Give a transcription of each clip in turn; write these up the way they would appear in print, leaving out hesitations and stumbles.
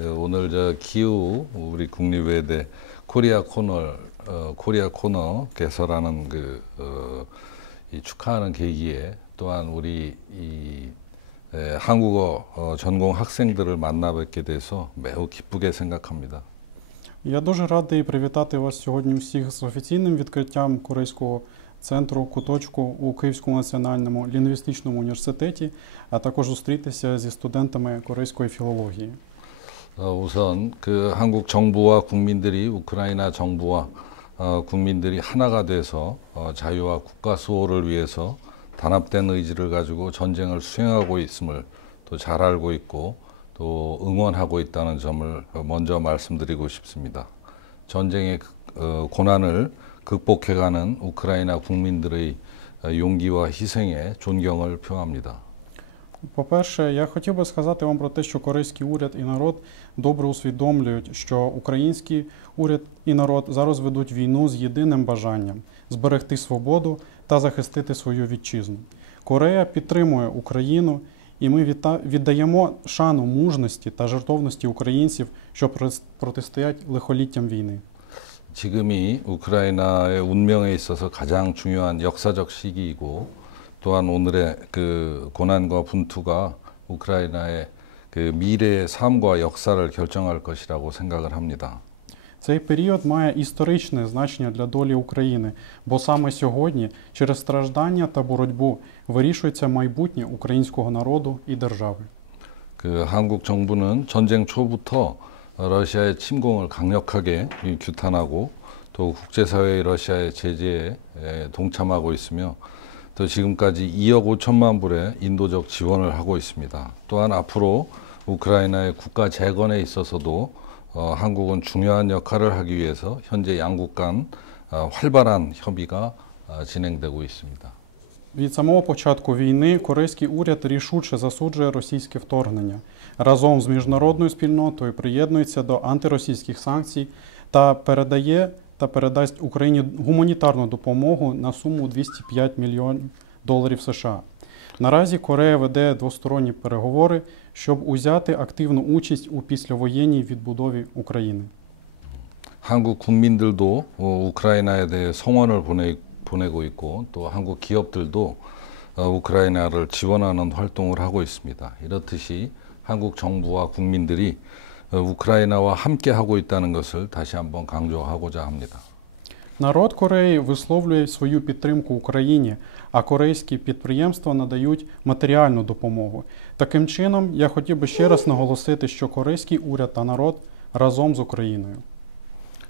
오늘 기후 우리 국립외대 코리아 코너 개설하는 이 축하하는 계기에 또한 우리 한국어 전공 학생들을 만나 뵙게 돼서 매우 기쁘게 생각합니다. Я дуже радий привітати вас сьогодні всіх з офіційним відкриттям Корейського центру куточку у Київському національному лінгвістичному університеті, а також зустрітися зі студентами корейської філології. 우선 한국 정부와 국민들이 우크라이나 정부와 국민들이 하나가 돼서 자유와 국가 수호를 위해서 단합된 의지를 가지고 전쟁을 수행하고 있음을 또 잘 알고 있고 또 응원하고 있다는 점을 먼저 말씀드리고 싶습니다. 전쟁의 고난을 극복해가는 우크라이나 국민들의 용기와 희생에 존경을 표합니다. По-перше, я хотів би сказати вам про те, що корейський уряд і народ добре усвідомлюють, що український уряд і народ зараз ведуть війну з єдиним бажанням – зберегти свободу та захистити свою вітчизну. Корея підтримує Україну, і ми віддаємо шану мужності та жертовності українців, що протистоять лихоліттям війни. 지금이 우크라이나의 운명에 있어서 가장 중요한 역사적 시기이고 또한 오늘의 고난과 분투가 우크라이나의 미래의 삶과 역사를 결정할 것이라고 생각을 합니다. Цей період має історичне значення для долі України, бо саме сьогодні через страждання та боротьбу вирішується майбутнє українського народу і держави. 한국 정부는 전쟁 초부터 러시아의 침공을 강력하게 규탄하고 또 국제사회의 러시아의 제재에 동참하고 있으며 또 지금까지 2억 5천만 불의 인도적 지원을 하고 있습니다. 또한 앞으로 우크라이나의 국가 재건에 있어서도 한국은 중요한 역할을 하기 위해서 현재 양국 간 활발한 협의가 진행되고 있습니다. Від самого початку війни корейський уряд рішуче засуджує російське вторгнення. Разом з міжнародною спільнотою приєднується до антиросійських санкцій та передасть Україні гуманітарну допомогу на суму $205 мільйонів США. Наразі Корея веде двосторонні переговори, щоб узяти активну участь у післявоєнній відбудові України. 한국 국민들도 우크라이나에 대해 성원을 보내고 있고 또 한국 기업들도 우크라이나를 지원하는 활동을 하고 있습니다. 이렇듯이 한국 정부와 국민들이 우크라이나와 함께 하고 있다는 것을 다시 한번 강조하고자 합니다. Народ Кореї висловлює свою підтримку Україні, а корейські підприємства надають матеріальну допомогу. Таким чином, я хотів би ще раз наголосити, що корейський уряд та народ разом з Україною.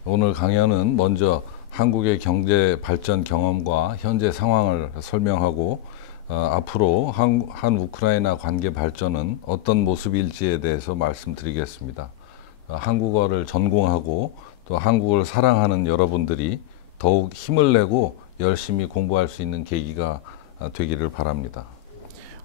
오늘 강연은 먼저 한국의 경제 발전 경험과 현재 상황을 설명하고 앞으로 한 우크라이나 관계 발전은 어떤 모습일지에 대해서 말씀드리겠습니다. 한국어를 전공하고 또 한국을 사랑하는 여러분들이 더욱 힘을 내고 열심히 공부할 수 있는 계기가 되기를 바랍니다.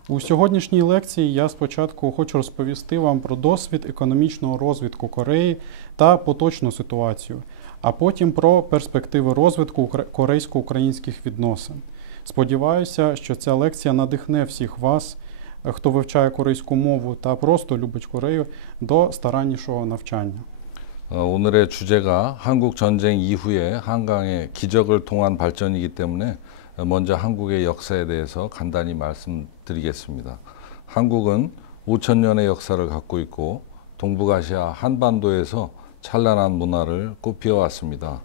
У сьогоднішній лекції я спочатку хочу розповісти вам про досвід економічного розвитку Кореї та поточну ситуацію, а потім про перспективи розвитку корейсько-українських відносин. Сподіваюся, що ця лекція надихне всіх вас, хто вивчає корейську мову та просто любить Корею, до стараннішого навчання. 오늘의 주제가 한국 전쟁 이후에 한강의 기적을 통한 발전이기 때문에 먼저 한국의 역사에 대해서 간단히 말씀드리겠습니다. 한국은 5,000년의 역사를 갖고 있고 동북아시아 한반도에서 찬란한 문화를 꽃피워왔습니다.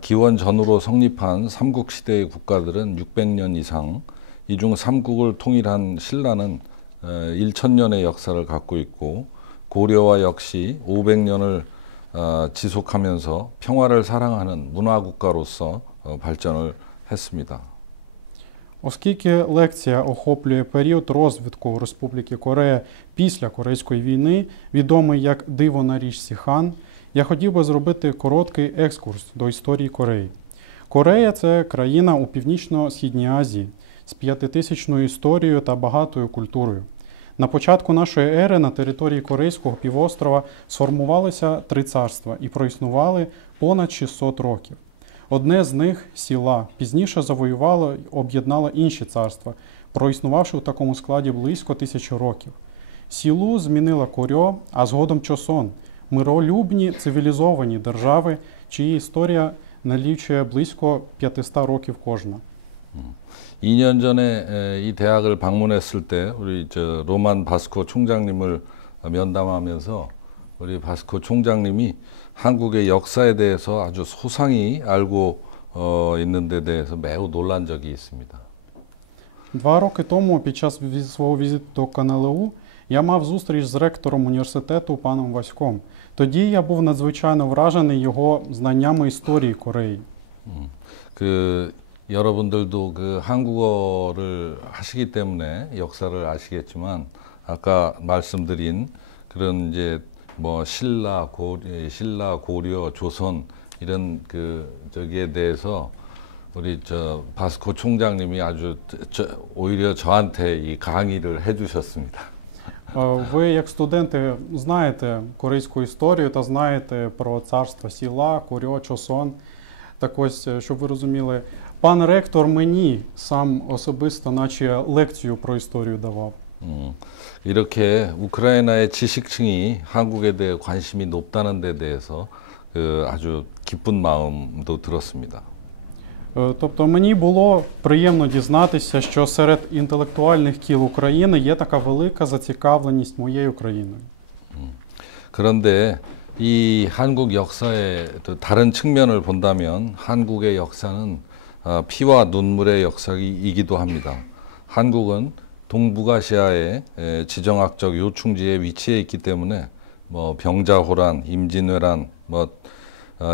기원 전후로 성립한 삼국시대의 국가들은 600년 이상, 이 중 삼국을 통일한 신라는 1,000년의 역사를 갖고 있고 고려와 역시 500년을 지속하면서 평화를 사랑하는 문화국가로서 발전을 했습니다. Оскільки лекція охоплює період розвитку Республіки Корея після Корейської війни, відомий як «Диво на річці Хан», я хотів би зробити короткий екскурс до історії Кореї. Корея – це країна у Північно-Східній Азії з 5000-ною історією та багатою культурою. На початку нашої ери на території Корейського півострова сформувалися 3 царства і проіснували понад 600 років. Одне з них, Сіла, пізніше завоювало й об'єднало інші царства, проіснувавши у такому складі близько 1000 років. Сілу змінила Корьо, а згодом Чосон – миролюбні цивілізовані держави, чиї історія налічує близько 500 років кожна. 2년 전에 이 대학을 방문했을 때 우리 로만 바스코 총장님을 면담하면서 우리 바스코 총장님이 한국의 역사에 대해서 아주 소상히 알고 있는 데 대해서 매우 놀란 적이 있습니다. 2 роки тому, під час свого візиту до КНЛУ, я мав зустріч з ректором університету паном Васьком. Тоді я був надзвичайно вражений його знаннями історії Кореї. 그 여러분들도 그 한국어를 하시기 때문에 역사를 아시겠지만 아까 말씀드린 그런 이제 뭐 신라, 고려, 조선 이런 그 저기에 대해서 우리 바스코 총장님이 아주 오히려 저한테 이 강의를 해주셨습니다. Ви, як студенти, знаєте корейську історію та знаєте про царство Сіла, Корьо, Чосон. Так ось, щоб ви розуміли, пан ректор мені сам особисто наче лекцію про історію давав. 이렇게 우크라이나의 지식층이 한국에 대해 관심이 높다는 데 대해서 아주 기쁜 마음도 들었습니다. Тобто мені було приємно дізнатися, що серед інтелектуальних кіл України є така велика зацікавленість моєю країною. 그런데 이 한국 역사의 또 다른 측면을 본다면 한국의 역사는 피와 눈물의 역사이기도 합니다. 한국은 동북아시아의 지정학적 요충지에 위치해 있기 때문에 뭐 병자호란, 임진왜란, 뭐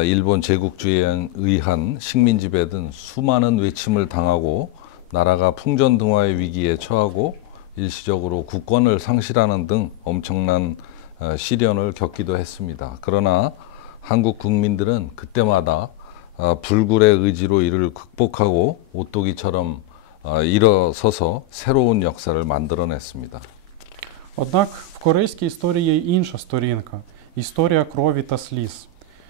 일본 제국주의에 의한 식민지배 등 수많은 외침을 당하고 나라가 풍전등화의 위기에 처하고 일시적으로 국권을 상실하는 등 엄청난 시련을 겪기도 했습니다. 그러나 한국 국민들은 그때마다 불굴의 의지로 이를 극복하고 오또기처럼 일어서서 새로운 역사를 만들어냈습니다. Однак в корейській історії є інша сторінка – історія крові та сліз.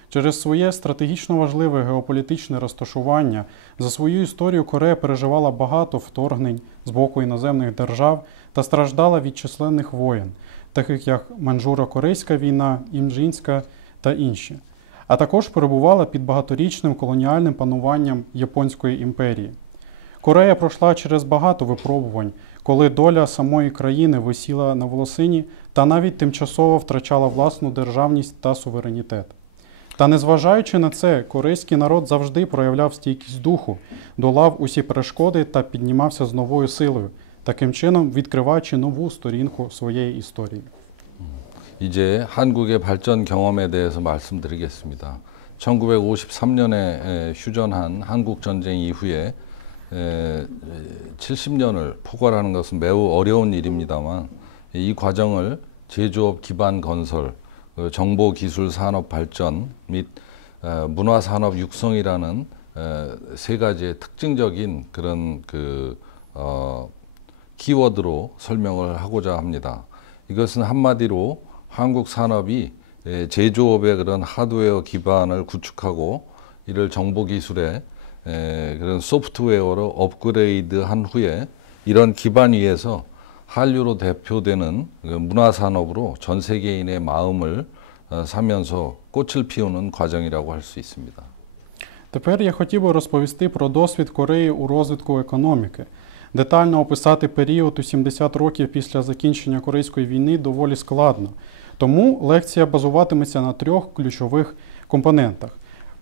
Через своє стратегічно важливе геополітичне розташування за свою історію Корея переживала багато вторгнень з боку іноземних держав та страждала від численних воєн, таких як Манчжуро-Корейська війна, Імджинська та інші. А також перебувала під багаторічним колоніальним пануванням Японської імперії. Корея пройшла через багато випробувань, коли доля самої країни висіла на волосині та навіть тимчасово втрачала власну державність та суверенітет. Та незважаючи на це, корейський народ завжди проявляв стійкість духу, долав усі перешкоди та піднімався з новою силою, таким чином відкриваючи нову сторінку своєї історії. 이제 한국의 발전 경험에 대해서 말씀드리겠습니다. 1953년에 휴전한 한국전쟁 이후에 70년을 포괄하는 것은 매우 어려운 일입니다만 이 과정을 제조업 기반 건설, 정보기술 산업 발전 및 문화산업 육성이라는 세 가지의 특징적인 그런 키워드로 설명을 하고자 합니다. 이것은 한마디로 한국 산업이 제조업의 그런 하드웨어 기반을 구축하고 이를 정보기술의 그런 소프트웨어로 업그레이드한 후에 이런 기반 위에서 한류로 대표되는 문화산업으로 전 세계인의 마음을 사면서 꽃을 피우는 과정이라고 할 수 있습니다. Тепер я хотів би розповісти про досвід Кореї у розвитку економіки. Детально описати період у 70 років після закінчення Корейської війни доволі складно. Тому лекція базуватиметься на 3 ключових компонентах.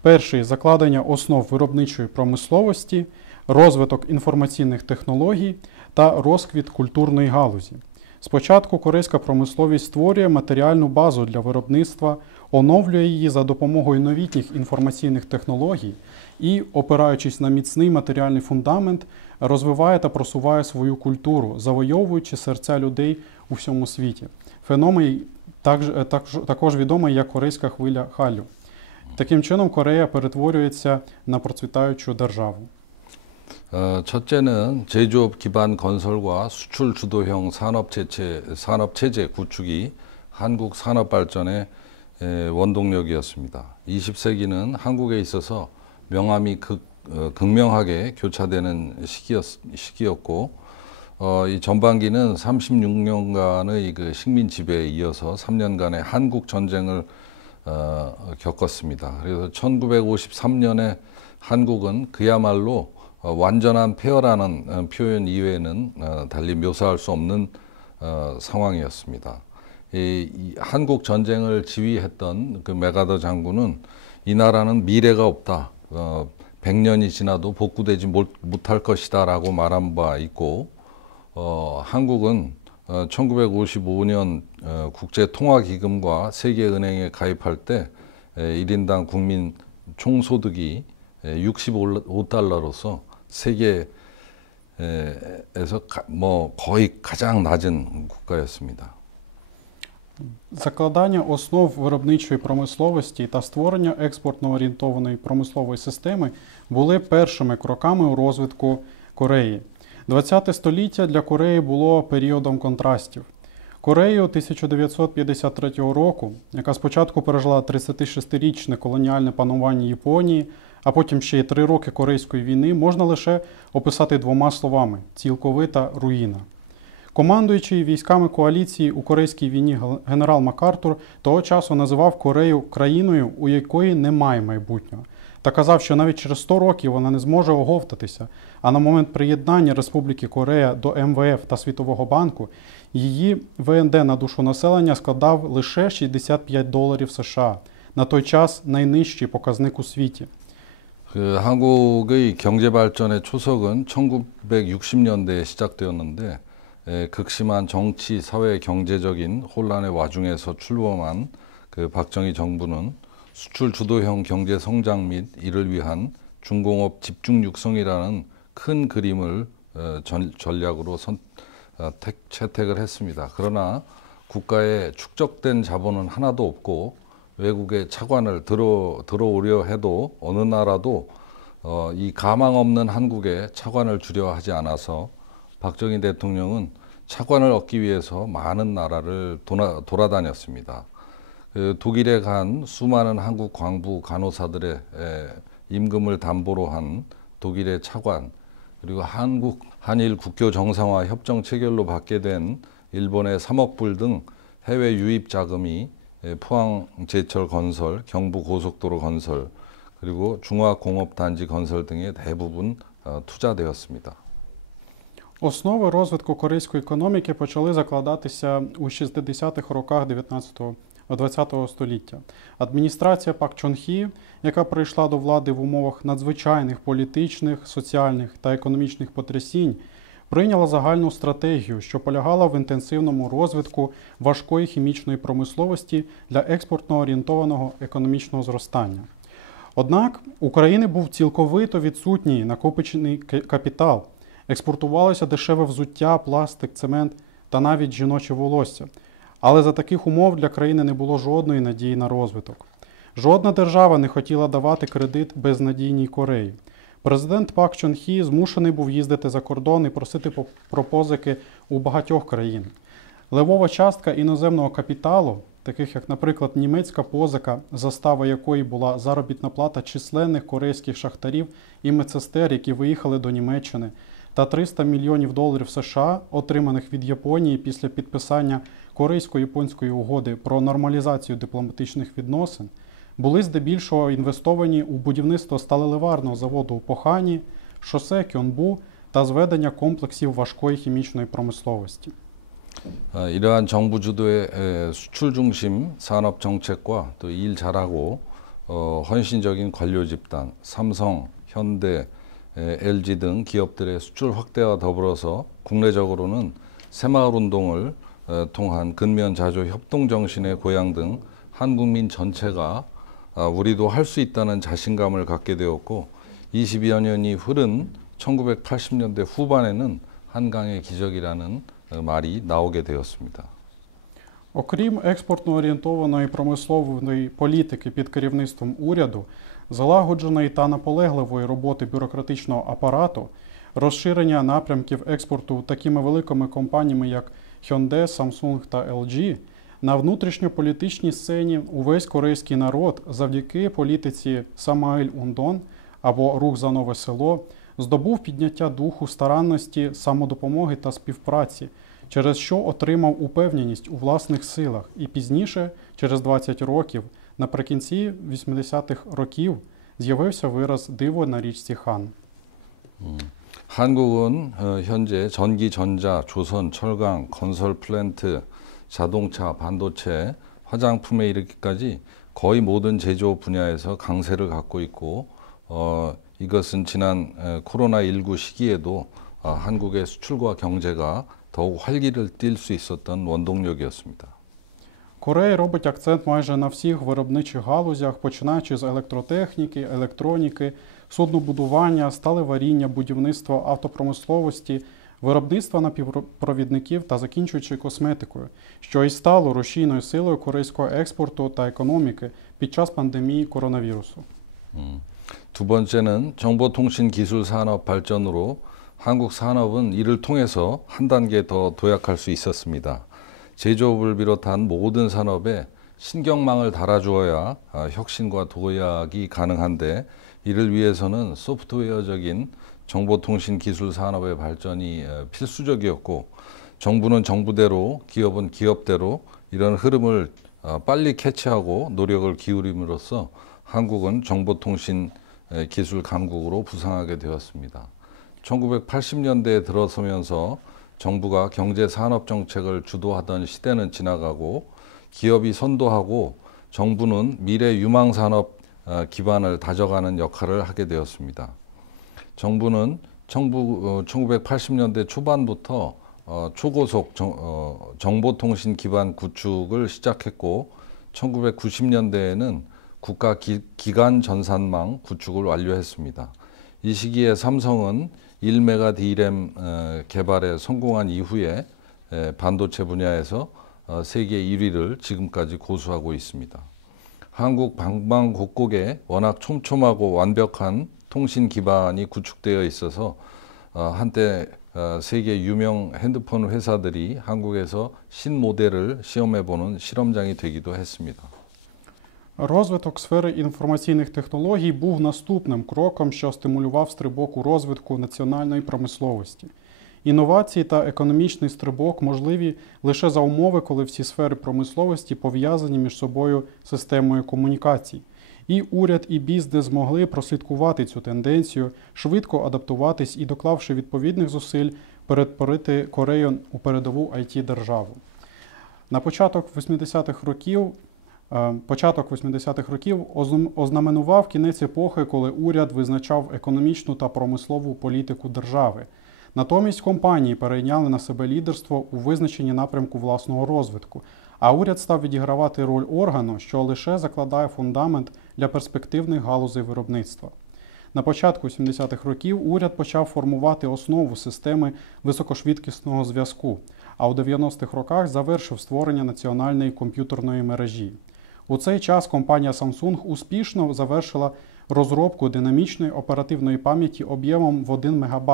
Перший – закладення основ виробничої промисловості, розвиток інформаційних технологій та розквіт культурної галузі. Спочатку корейська промисловість створює матеріальну базу для виробництва, оновлює її за допомогою новітніх інформаційних технологій і, опираючись на міцний матеріальний фундамент, розвиває та просуває свою культуру, завойовуючи серця людей у всьому світі. Феномен також відомий як корейська хвиля Халлю. Таким чином Корея перетворюється на процвітаючу державу. 첫째는 제조업 기반 건설과 수출 주도형 산업체제 구축이 한국 산업 발전의 원동력이었습니다. 20세기는 한국에 있어서 명암이 극명하게 교차되는 시기였고 이 전반기는 36년간의 그 식민 지배에 이어서 3년간의 한국 전쟁을 겪었습니다. 그래서 1953년에 한국은 그야말로 완전한 폐허라는 표현 이외에는 달리 묘사할 수 없는 상황이었습니다. 이 한국 전쟁을 지휘했던 그 맥아더 장군은 이 나라는 미래가 없다. 100년이 지나도 복구되지 못할 것이다 라고 말한 바 있고, 한국은 1955년 국제통화기금과 세계은행에 가입할 때 1인당 국민 총소득이 65달러로서 세계에서 거의 가장 낮은 국가였습니다. Закладання основ виробничої промисловості та створення експортно-орієнтованої промислової системи були першими кроками у розвитку Кореї. ХХ століття для Кореї було періодом контрастів. Корею 1953 року, яка спочатку пережила 36-річне колоніальне панування Японії, а потім ще й 3 роки Корейської війни, можна лише описати двома словами – цілковита руїна. Командуючий військами коаліції у Корейській війні генерал МакАртур того часу називав Корею країною, у якої немає майбутнього. Та казав, що навіть через 100 років вона не зможе оговтатися, а на момент приєднання Республіки Корея до МВФ та Світового банку її ВНД на душу населення складав лише $65 США, на той час найнижчий показник у світі. 한국의 경제 발전의 초석은 1960년대에 시작되었는데 극심한 정치, 사회, 경제적인 혼란의 와중에서 출범한 그 박정희 정부는 수출 주도형 경제 성장 및 이를 위한 중공업 집중 육성이라는 큰 그림을 전략으로 채택을 했습니다. 그러나 국가에 축적된 자본은 하나도 없고 외국의 차관을 들어오려 해도 어느 나라도 이 가망 없는 한국에 차관을 주려 하지 않아서 박정희 대통령은 차관을 얻기 위해서 많은 나라를 돌아다녔습니다. 독일에 간 수많은 한국 광부 간호사들의 임금을 담보로 한 독일의 차관, 그리고 한일 국교 정상화 협정 체결로 받게 된 일본의 3억 불 등 해외 유입 자금이 포항 제철 건설, 경부 고속도로 건설, 그리고 중화공업단지 건설 등에 대부분 투자되었습니다. Основи розвитку корейської економіки почали закладатися у 60-х роках 20-го століття. Адміністрація Пак Чон Хі, яка прийшла до влади в умовах надзвичайних політичних, соціальних та економічних потрясінь, прийняла загальну стратегію, що полягала в інтенсивному розвитку важкої хімічної промисловості для експортно-орієнтованого економічного зростання. Однак у країни був цілковито відсутній накопичений капітал, експортувалося дешеве взуття, пластик, цемент та навіть жіноче волосся. Але за таких умов для країни не було жодної надії на розвиток. Жодна держава не хотіла давати кредит безнадійній Кореї. Президент Пак Чон Хі змушений був їздити за кордон і просити про позики у багатьох країн. Левова частка іноземного капіталу, таких як, наприклад, німецька позика, застава якої була заробітна плата численних корейських шахтарів і медсестер, які виїхали до Німеччини, та $300 мільйонів США, отриманих від Японії після підписання корейсько-японської угоди про нормалізацію дипломатичних відносин, були здебільшого інвестовані у будівництво сталеливарного заводу у Похані, шосе Кьонбу та зведення комплексів важкої хімічної промисловості. 이러한 정부 주도의 수출 중심 산업 정책과 또 일 잘하고 헌신적인 관료 집단, 삼성, 현대, LG 등 기업들의 수출 확대와 더불어서 국내적으로는 새마을 운동을 통한 근면 자조 협동 정신의 고양 등 한국민 전체가 우리도 할 수 있다는 자신감을 갖게 되었고 22여 년이 흐른 1980년대 후반에는 한강의 기적이라는 말이 나오게 되었습니다. Окрім експортно-орієнтованої промислової політики під керівництвом уряду, залагодженої та наполегливої роботи бюрократичного апарату, розширення напрямків експорту такими великими компаніями, як Hyundai, Samsung та LG, на внутрішньополітичній сцені увесь корейський народ завдяки політиці Самаель Ундон або Рух за нове село здобув підняття духу, старанності, самодопомоги та співпраці, через що отримав упевненість у власних силах і пізніше, через 20 років, наприкінці 80-х років, з'явився вираз «диво на річці Хан». 한국은 현재 전기, 전자, 조선, 철강, 건설 플랜트, 자동차, 반도체, 화장품에 이르기까지 거의 모든 제조 분야에서 강세를 갖고 있고 이것은 지난 코로나19 시기에도 한국의 수출과 경제가 더욱 활기를 띨 수 있었던 원동력이었습니다. Корея робить акцент майже на всіх виробничих галузях, починаючи з електротехніки, електроніки, суднобудування, сталеваріння, будівництва автопромисловості, виробництва напівпровідників та закінчуючи косметикою, що і стало рушійною силою корейського експорту та економіки під час пандемії коронавірусу. 두 번째는 정보통신기술 산업 발전으로 한국 산업은 이를 통해서 한 단계 더 도약할 수 있었습니다. 제조업을 비롯한 모든 산업에 신경망을 달아주어야 혁신과 도약이 가능한데 이를 위해서는 소프트웨어적인 정보통신 기술 산업의 발전이 필수적이었고 정부는 정부대로 기업은 기업대로 이런 흐름을 빨리 캐치하고 노력을 기울임으로써 한국은 정보통신 기술 강국으로 부상하게 되었습니다. 1980년대에 들어서면서 정부가 경제 산업 정책을 주도하던 시대는 지나가고 기업이 선도하고 정부는 미래 유망 산업 기반을 다져가는 역할을 하게 되었습니다. 정부는 1980년대 초반부터 초고속 정보통신 기반 구축을 시작했고 1990년대에는 국가 기간 전산망 구축을 완료했습니다. 이 시기에 삼성은 1메가 D램 개발에 성공한 이후에 반도체 분야에서 세계 1위를 지금까지 고수하고 있습니다. 한국 방방곡곡에 워낙 촘촘하고 완벽한 통신 기반이 구축되어 있어서 한때 세계 유명 핸드폰 회사들이 한국에서 신모델을 시험해보는 실험장이 되기도 했습니다. Розвиток сфери інформаційних технологій був наступним кроком, що стимулював стрибок у розвитку національної промисловості. Інновації та економічний стрибок можливі лише за умови, коли всі сфери промисловості пов'язані між собою системою комунікацій. І уряд, і бізнес змогли прослідкувати цю тенденцію, швидко адаптуватись і, доклавши відповідних зусиль, перетворити Корею у передову IT-державу. На початок 80-х років ознаменував кінець епохи, коли уряд визначав економічну та промислову політику держави. Натомість компанії перейняли на себе лідерство у визначенні напрямку власного розвитку, а уряд став відігравати роль органу, що лише закладає фундамент для перспективних галузей виробництва. На початку 70-х років уряд почав формувати основу системи високошвидкісного зв'язку, а у 90-х роках завершив створення національної комп'ютерної мережі. У цей час компанія Samsung успішно завершила розробку динамічної оперативної пам'яті об'ємом в 1 МБ,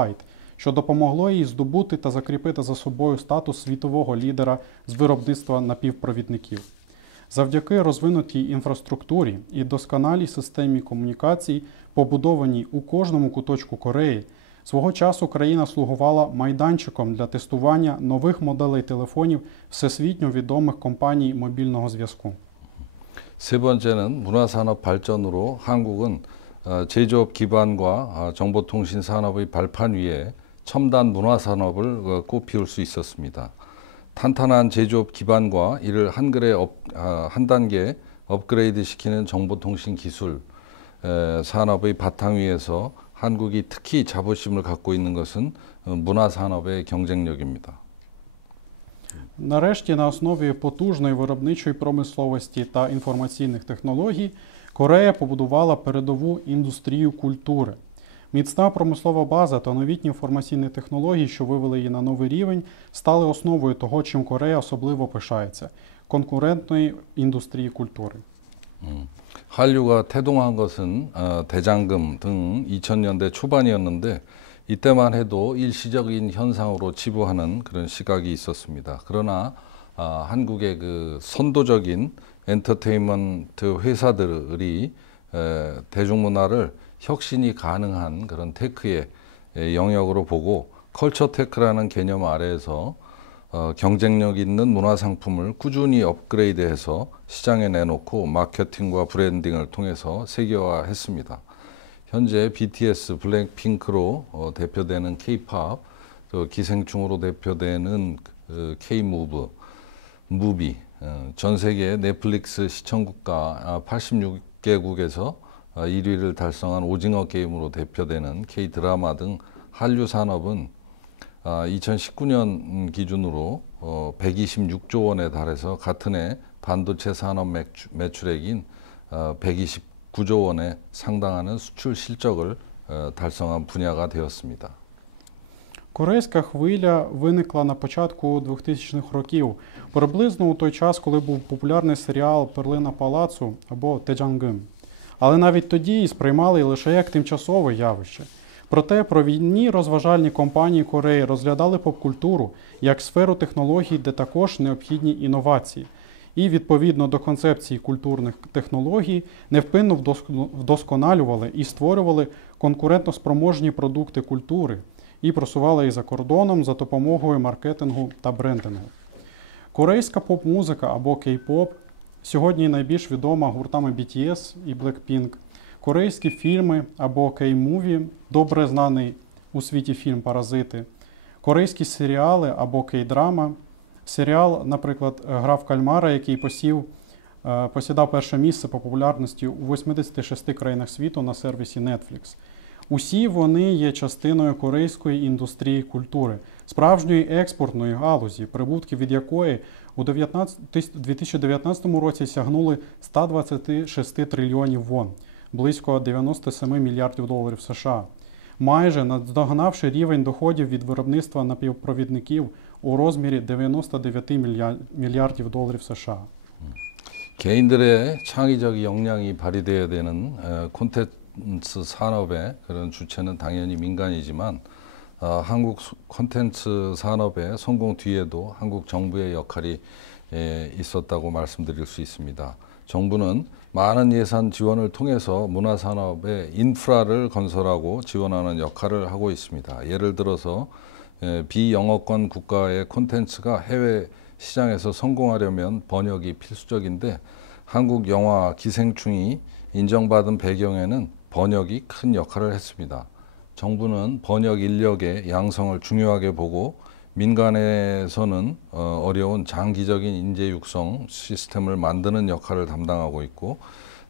що допомогло їй здобути та закріпити за собою статус світового лідера з виробництва напівпровідників. Завдяки розвинутій інфраструктурі і досконалій системі комунікацій, побудованій у кожному куточку Кореї, свого часу країна слугувала майданчиком для тестування нових моделей телефонів всесвітньо відомих компаній мобільного зв'язку. 세 번째는 문화산업 발전으로 한국은 제조업 기반과 정보통신 산업의 발판 위에 첨단 문화산업을 꽃피울 수 있었습니다. 탄탄한 제조업 기반과 이를 한 단계 업그레이드 시키는 정보통신 기술 산업의 바탕 위에서 한국이 특히 자부심을 갖고 있는 것은 문화산업의 경쟁력입니다. Нарешті, на основі потужної виробничої промисловості та інформаційних технологій, Корея побудувала передову індустрію культури. Міцна промислова база та новітні інформаційні технології, що вивели її на новий рівень, стали основою того, чим Корея особливо пишається – конкурентної індустрії культури. 한류가 태동한 것은 대장금 등 2000년대 초반이었는데 이때만 해도 일시적인 현상으로 치부하는 그런 시각이 있었습니다. 그러나 한국의 그 선도적인 엔터테인먼트 회사들이 대중문화를 혁신이 가능한 그런 테크에 영역으로 보고 컬처 테크라는 개념 아래에서 경쟁력 있는 문화 상품을 꾸준히 업그레이드해서 시장에 내놓고 마케팅과 브랜딩을 통해서 세계화했습니다. 현재 BTS, 블랙핑크로 대표되는 K-팝, 또 기생충으로 대표되는 K-무브, 무비, 전 세계 넷플릭스 시청국가 86개국에서 1위를 달성한 오징어 게임으로 대표되는 K-드라마 등 한류 산업은 2019년 기준으로 126조 원에 달해서 같은 해 반도체 산업 매출액인 129조 원에 상당하는 수출 실적을 달성한 분야가 되었습니다. Корейська хвиля виникла на початку 2000-х років, приблизно у той час, коли був популярний серіал «Перлина палацу» або «Тежангим». Але навіть тоді її сприймали лише як тимчасове явище. Проте провідні розважальні компанії Кореї розглядали поп-культуру як сферу технологій, де також необхідні інновації. І відповідно до концепції культурних технологій невпинно вдосконалювали і створювали конкурентоспроможні продукти культури і просували їх за кордоном за допомогою маркетингу та брендингу. Корейська поп-музика або кей-поп сьогодні найбільш відома гуртами BTS і Blackpink. Корейські фільми або кей-муві, добре знаний у світі фільм «Паразити». Корейські серіали або кей-драма. Серіал, наприклад, «Гра в кальмара», який посідав перше місце по популярності у 86 країнах світу на сервісі Netflix. Усі вони є частиною корейської індустрії культури, справжньої експортної галузі, прибутки від якої у 2019 році сягнули 126 трильйонів вон, близько 97 мільярдів доларів США, майже наздогнавши рівень доходів від виробництва напівпровідників у розмірі 99 мільярдів доларів США. 개인들의 창의적 역량이 발휘되어야 되는 콘텐츠 산업의 그런 주체는 당연히 민간이지만 한국 콘텐츠 산업의 성공 뒤에도 한국 정부의 역할이 있었다고 말씀드릴 수 있습니다. 정부는 많은 예산 지원을 통해서 문화산업의 인프라를 건설하고 지원하는 역할을 하고 있습니다. 예를 들어서 비영어권 국가의 콘텐츠가 해외 시장에서 성공하려면 번역이 필수적인데 한국 영화 기생충이 인정받은 배경에는 번역이 큰 역할을 했습니다. 정부는 번역 인력의 양성을 중요하게 보고 민간에서는 어려운 장기적인 인재 육성 시스템을 만드는 역할을 담당하고 있고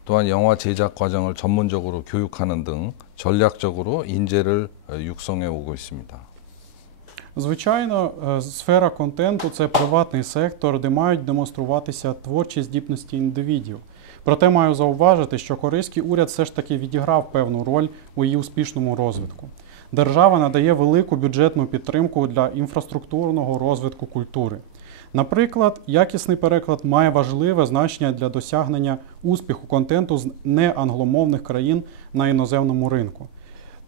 또한 영화 제작 과정을 전문적으로 교육하는 등 전략적으로 인재를 육성해 오고 있습니다. Звичайно, сфера контенту – це приватний сектор, де мають демонструватися творчі здібності індивідів. Проте маю зауважити, що корейський уряд все ж таки відіграв певну роль у її успішному розвитку. Держава надає велику бюджетну підтримку для інфраструктурного розвитку культури. Наприклад, якісний переклад має важливе значення для досягнення успіху контенту з неангломовних країн на іноземному ринку.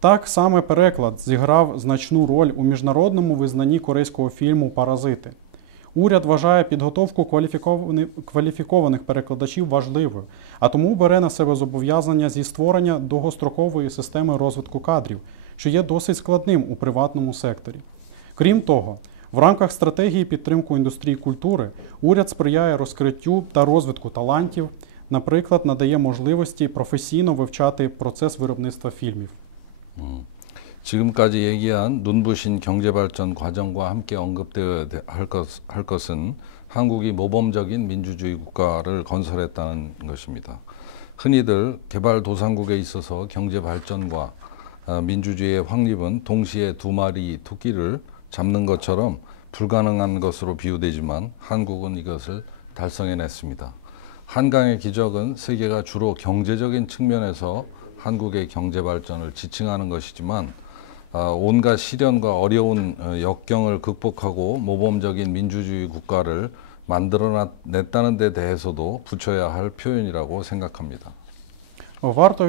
Так саме переклад зіграв значну роль у міжнародному визнанні корейського фільму «Паразити». Уряд вважає підготовку кваліфікованих перекладачів важливою, а тому бере на себе зобов'язання зі створення довгострокової системи розвитку кадрів, що є досить складним у приватному секторі. Крім того, в рамках стратегії підтримки індустрії культури уряд сприяє розкриттю та розвитку талантів, наприклад, надає можливості професійно вивчати процес виробництва фільмів. 지금까지 얘기한 눈부신 경제발전 과정과 함께 언급되어야 할 것은 한국이 모범적인 민주주의 국가를 건설했다는 것입니다. 흔히들 개발도상국에 있어서 경제발전과 민주주의의 확립은 동시에 두 마리 토끼를 잡는 것처럼 불가능한 것으로 비유되지만 한국은 이것을 달성해냈습니다. 한강의 기적은 세계가 주로 경제적인 측면에서 한국의 경제 발전을 지칭하는 것이지만 온갖 시련과 어려운 역경을 극복하고 모범적인 민주주의 국가를 만들어냈다는 데 대해서도 붙여야 할 표현이라고 생각합니다. Варто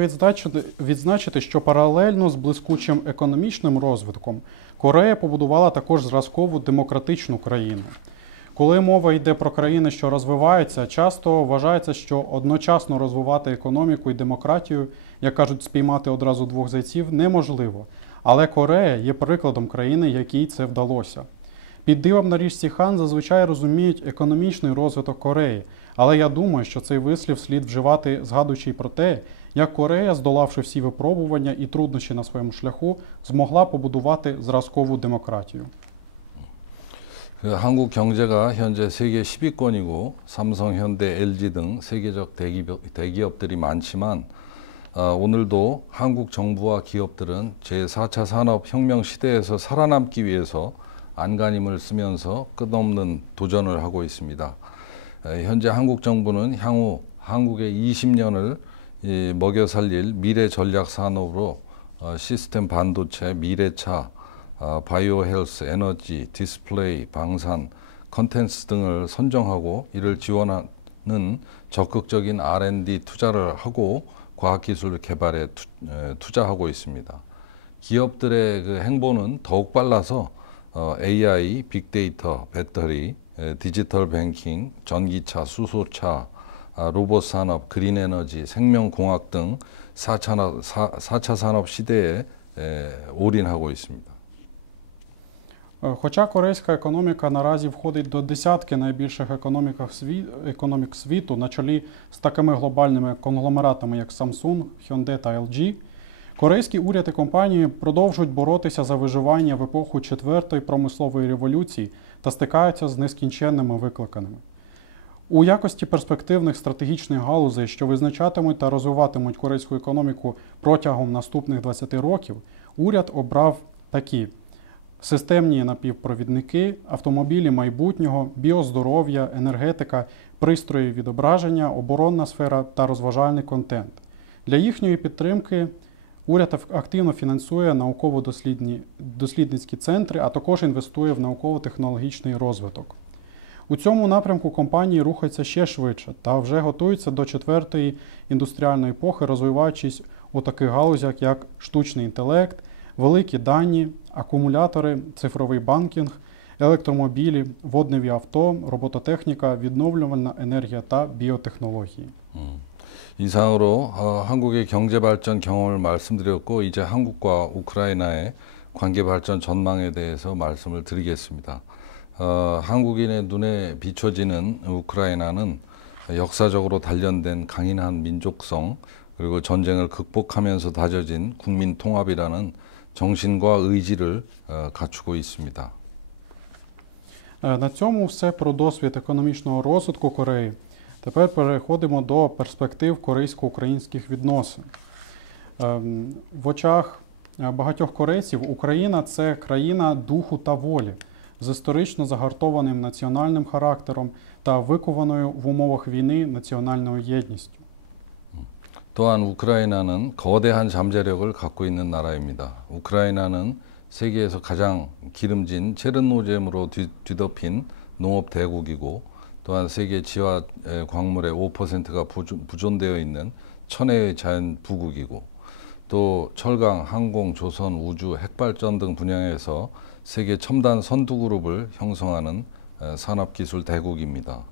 відзначити, що паралельно з блискучим економічним розвитком Корея побудувала також зразкову демократичну країну. Коли мова йде про країни, що розвиваються, часто вважається, що одночасно розвивати економіку і демократію, як кажуть, спіймати одразу двох зайців, неможливо. Але Корея є прикладом країни, якій це вдалося. Під дивом на річці Хан зазвичай розуміють економічний розвиток Кореї, але я думаю, що цей вислів слід вживати, згадуючи й про те, як Корея, здолавши всі випробування і труднощі на своєму шляху, змогла побудувати зразкову демократію. 한국 경제가 현재 세계 10위권이고 삼성, 현대, LG 등 세계적 대기업들이 많지만 오늘도 한국 정부와 기업들은 제4차 산업혁명 시대에서 살아남기 위해서 안간힘을 쓰면서 끝없는 도전을 하고 있습니다. 현재 한국 정부는 향후 한국의 20년을 먹여 살릴 미래 전략 산업으로 시스템 반도체, 미래차, 바이오 헬스, 에너지, 디스플레이, 방산, 컨텐츠 등을 선정하고 이를 지원하는 적극적인 R&D 투자를 하고 과학기술 개발에 투자하고 있습니다. 기업들의 그 행보는 더욱 빨라서 AI, 빅데이터, 배터리, 디지털 뱅킹, 전기차, 수소차, 로봇 산업, 그린 에너지, 생명공학 등 4차 산업 시대에 올인하고 있습니다. Хоча корейська економіка наразі входить до десятки найбільших економік світу на чолі з такими глобальними конгломератами, як Samsung, Hyundai та LG, корейський уряд і компанії продовжують боротися за виживання в епоху четвертої промислової революції та стикаються з нескінченними викликами. У якості перспективних стратегічних галузей, що визначатимуть та розвиватимуть корейську економіку протягом наступних 20 років, уряд обрав такі: системні напівпровідники, автомобілі майбутнього, біоздоров'я, енергетика, пристрої відображення, оборонна сфера та розважальний контент. Для їхньої підтримки уряд активно фінансує науково-дослідницькі центри, а також інвестує в науково-технологічний розвиток. У цьому напрямку компанії рухаються ще швидше та вже готуються до четвертої індустріальної епохи, розвиваючись у таких галузях, як штучний інтелект, великі дані, акумулятори, цифровий банкінг, електромобілі, водневі авто, робототехніка, відновлювальна енергія та біотехнології. 이상으로 한국의 경제 발전 경험을 말씀드렸고 이제 한국과 우크라이나의 관계 발전 전망에 대해서 말씀을 드리겠습니다. 한국인의 눈에 비춰지는 우크라이나는 역사적으로 단련된 강인한 민족성 그리고 전쟁을 극복하면서 다져진 국민 통합이라는 정신과 의지를 갖추고 있습니다. На цьому все про досвід економічного розвитку Кореї. Тепер переходимо до перспектив корейсько-українських відносин. В очах багатьох корейців Україна – це країна духу та волі, з історично загартованим національним характером та викованою в умовах війни національною єдністю. 또한 우크라이나는 거대한 잠재력을 갖고 있는 나라입니다. 우크라이나는 세계에서 가장 기름진 체르노잼으로 뒤덮인 농업 대국이고 또한 세계 지하 광물의 5%가 부존되어 있는 천혜의 자연 부국이고 또 철강, 항공, 조선, 우주, 핵발전 등 분야에서 세계 첨단 선두그룹을 형성하는 산업기술 대국입니다.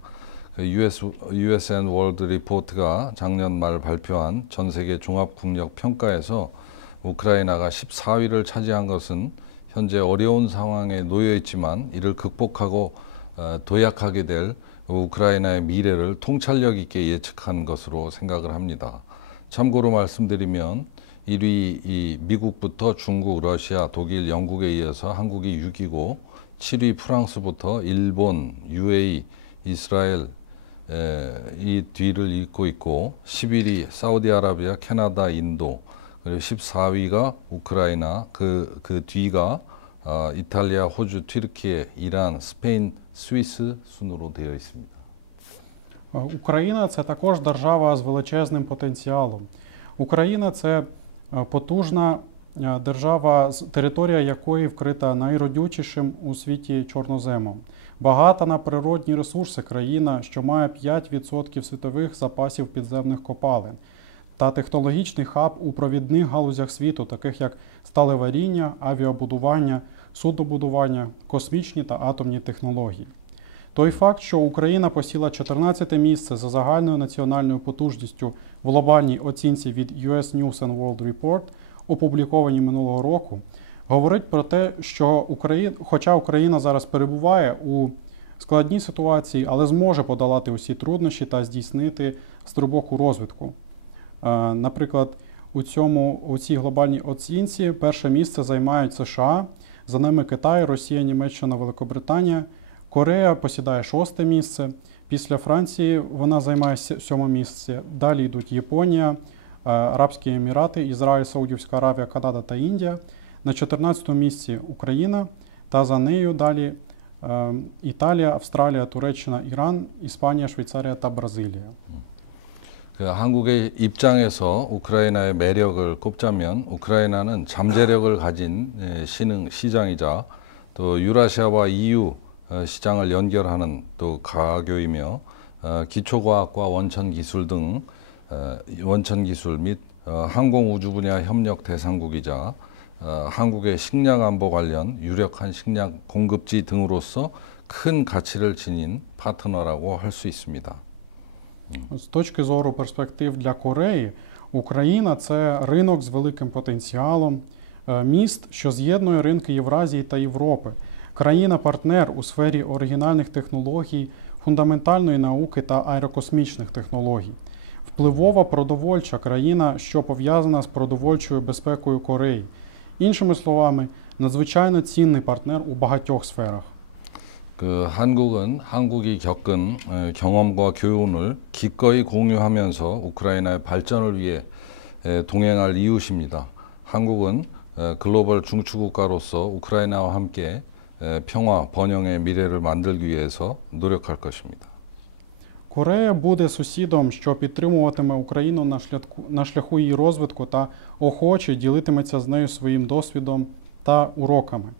USN 월드 리포트가 작년 말 발표한 전 세계 종합국력 평가에서 우크라이나가 14위를 차지한 것은 현재 어려운 상황에 놓여 있지만 이를 극복하고 도약하게 될 우크라이나의 미래를 통찰력 있게 예측한 것으로 생각을 합니다. 참고로 말씀드리면 1위 미국부터 중국, 러시아, 독일, 영국에 이어서 한국이 6위고 7위 프랑스부터 일본, UAE, 이스라엘 이 뒤를 잇고 있고 11위 사우디아라비아, 캐나다, 인도 그리고 14위가 우크라이나 그 뒤가 이탈리아, 호주, 튀르키예, 이란, 스페인, 스위스 순으로 되어 있습니다. Україна – це також держава з величезним потенціалом. Україна – це потужна держава, територія якої вкрита найродючішим у світі чорноземом. Багата на природні ресурси країна, що має 5% світових запасів підземних копалин, та технологічний хаб у провідних галузях світу, таких як сталеваріння, авіабудування, суднобудування, космічні та атомні технології. Той факт, що Україна посіла 14-те місце за загальною національною потужністю в глобальній оцінці від US News and World Report, опубліковані минулого року, говорить про те, що хоча Україна зараз перебуває у складній ситуації, але зможе подолати усі труднощі та здійснити стрибок у розвитку. Наприклад, у цій глобальній оцінці перше місце займають США, за ними Китай, Росія, Німеччина, Великобританія. Корея посідає 6-те місце. Після Франції вона займає 7-те місце. Далі йдуть Японія, Арабські Емірати, Ізраїль, Саудівська Аравія, Канада та Індія. На 14-му місці Україна, та за нею далі Італія, Австралія, Туреччина, Іран, Іспанія, Швейцарія та Бразилія. 그 한국의 입장에서 우크라이나의 매력을 꼽자면 우크라이나는 잠재력을 가진 시장이자 또 유라시아와 EU 시장을 연결하는 또 가교이며 기초과학과 원천기술 등 원천기술 및 항공우주 분야 협력 대상국이자 한국의 식량안보 관련 유력한 식량 공급지 등으로서 큰 가치를 지닌 파트너라고 할 수 있습니다. З точки зору перспектив для Кореї, Україна – це ринок з великим потенціалом, міст, що з'єднує ринки Євразії та Європи, країна-партнер у сфері оригінальних технологій, фундаментальної науки та аерокосмічних технологій, впливова продовольча країна, що пов'язана з продовольчою безпекою Кореї. Іншими словами, надзвичайно цінний партнер у багатьох сферах. 그 한국은 한국이 겪은 경험과 교훈을 기꺼이 공유하면서 우크라이나의 발전을 위해 동행할 이웃입니다. 한국은 글로벌 중추국가로서 우크라이나와 함께 평화, 번영의 미래를 만들기 위해서 노력할 것입니다. Корея буде сусідом, що підтримуватиме Україну на шляху її розвитку та охоче ділитиметься з нею своїм досвідом та уроками.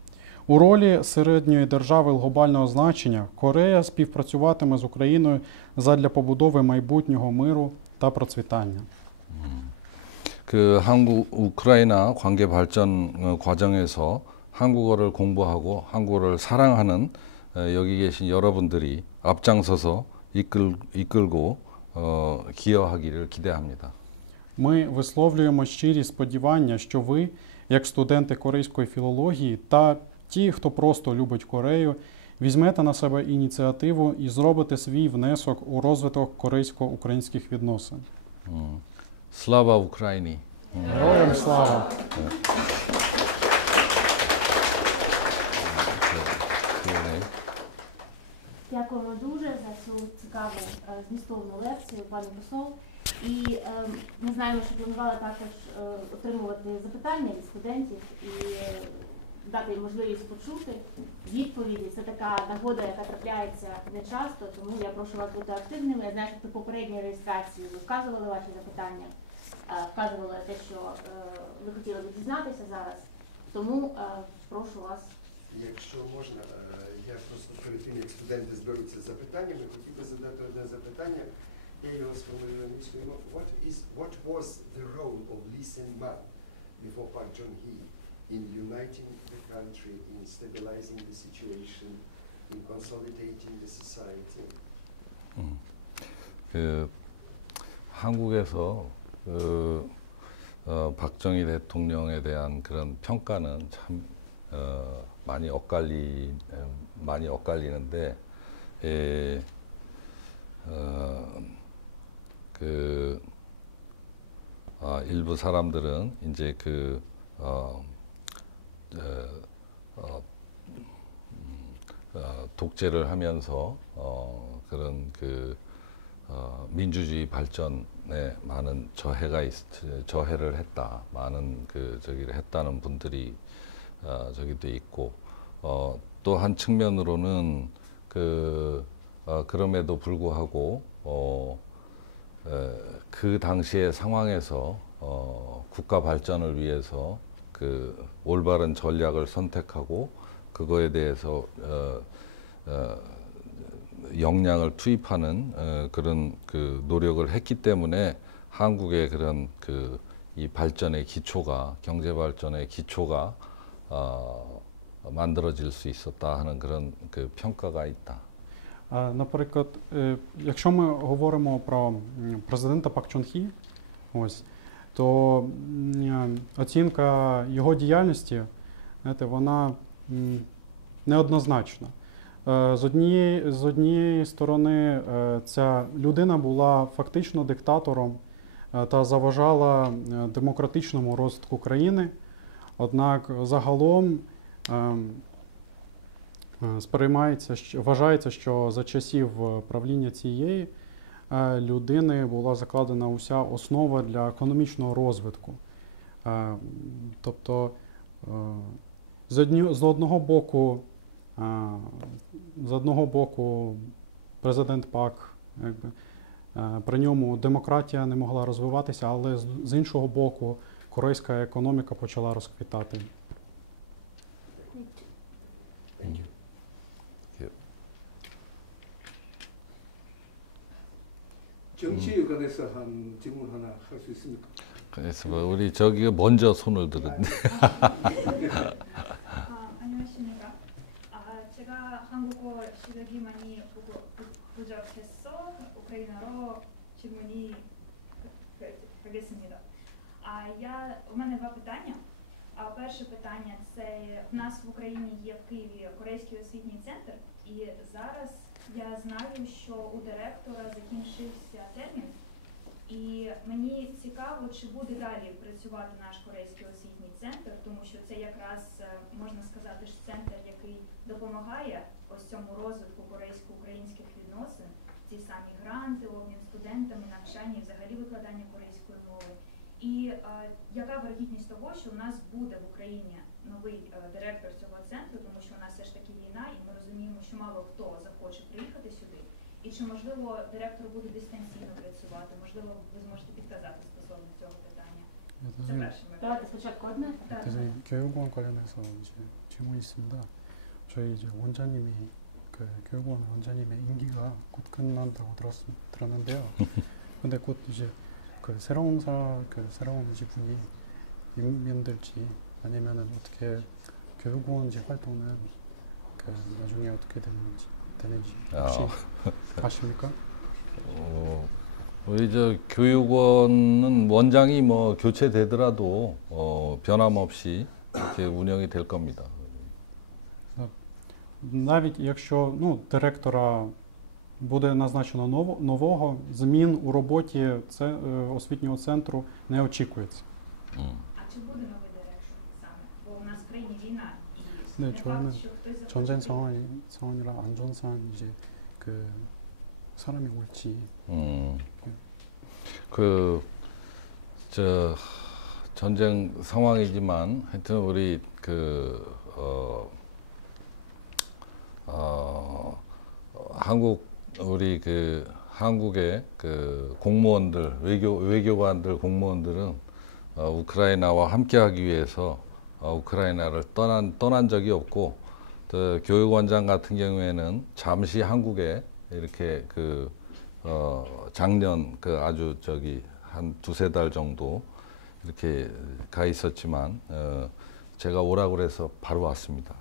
У ролі середньої держави глобального значення Корея співпрацюватиме з Україною задля побудови майбутнього миру та процвітання. 그 우크라이나 관계 발전 과정에서 한국어를 공부하고 한국어를 사랑하는 여기 계신 여러분들이 앞장서서 이끌고 기여하기를 기대합니다. Ми висловлюємо щирі сподівання, що ви, як студенти корейської філології та ті, хто просто любить Корею, візьмете на себе ініціативу і зробите свій внесок у розвиток корейсько-українських відносин. Слава Україні! Героям слава! Дякуємо дуже за цю цікаву змістовну лекцію, пане посол. І ми знаємо, що планували також отримувати запитання від студентів і дати їм можливість почути відповіді. Це така нагода, яка трапляється не часто, тому я прошу вас бути активними. Я знаю, що при попередній реєстрації ви вказували ваші запитання, вказували те, що ви хотіли б дізнатися зараз. Тому прошу вас. Якщо можна, я просто перед тим, як студенти зберуться з запитаннями, хотів би задати одне запитання. Я його сформулюю англійською. What was the role of Lee Sen-man before Park Chung-hee in uniting the country, in stabilizing the situation, in consolidating the society? 그 한국에서 박정희 대통령에 대한 그런 평가는 참 많이 엇갈리는데 일부 사람들은 이제 독재를 하면서 그런 민주주의 발전에 많은 저해를 했다, 많은 저기를 했다는 분들이 저기도 있고, 또 한 측면으로는 그럼에도 불구하고 그 당시의 상황에서 국가 발전을 위해서 올바른 전략을 선택하고 그거에 대해서 역량을 투입하는 그런 노력을 했기 때문에 한국의 그런 이 발전의 기초가, 경제 발전의 기초가 만들어질 수 있었다 하는 그런 평가가 있다. Наприклад, якщо ми говоримо про президента Пак Чон Хі, то оцінка його діяльності, знаєте, вона неоднозначна. З однієї сторони, ця людина була фактично диктатором та заважала демократичному розвитку країни. Однак загалом вважається, що за часів правління цієї людини була закладена уся основа для економічного розвитку. Тобто, з одного боку президент ПАК, при ньому демократія не могла розвиватися, але з іншого боку корейська економіка почала розквітати. Thank you. 정치에 관해서 한 질문 하나 할 수 있습니까? 그래서 우리 저기가 먼저 손을 들었네. 안녕하십니까. 제가 한국어 실력이 많이 부족해서 우크라이나로 질문이 하겠습니다. У мене два питання. Перше питання – це в нас в Україні є в Києві Корейський освітній центр, і зараз я знаю, що у директора закінчився термін, і мені цікаво, чи буде далі працювати наш Корейський освітній центр, тому що це якраз, можна сказати, ж центр, який допомагає ось цьому розвитку корейсько-українських відносин, ці самі гранти, обмін студентами, навчання і взагалі викладання корейської мови. І яка вирогідність того, що в нас буде в Україні новий директор цього центру, тому що у нас все ж таки війна, і ми розуміємо, що мало хто захоче приїхати сюди. І чи, можливо, директор буде дистанційно працювати? Можливо, ви зможете підказати стосовно цього питання? Це перше моє. Давайте спочатку одне. Так. 그래서 교육원 관련해서 이제 질문이 있습니다. 저희 이제 원장님이 교육원 원장님의 임기가 곧 끝난다고 들었는데요. 근데 곧 이제 새로운 이제 분이 임명될지 아니면은 어떻게 교육원 이제 활동은 나중에 어떻게 되는지 혹시 아십니까? 우리 저 교육원은 원장이 뭐 교체되더라도 변함없이 이렇게 운영이 될 겁니다. Навіть якщо директора буде назначено нового, змін у роботі освітнього центру не очікується. А чи буде новий директор саме? Бо у нас в країні війна. І 네, не факт, 저희는 що хтось захоче 전쟁 приїхати. 상황이라 안전상 이제 사람이 올지. 저 전쟁 상황이지만 하여튼 우리 한국의 공무원들, 외교관들, 공무원들은 우크라이나와 함께하기 위해서 우크라이나를 떠난 적이 없고, 또 교육원장 같은 경우에는 잠시 한국에 이렇게 작년 아주 한 두세 달 정도 이렇게 가 있었지만 제가 오라고 그래서 바로 왔습니다.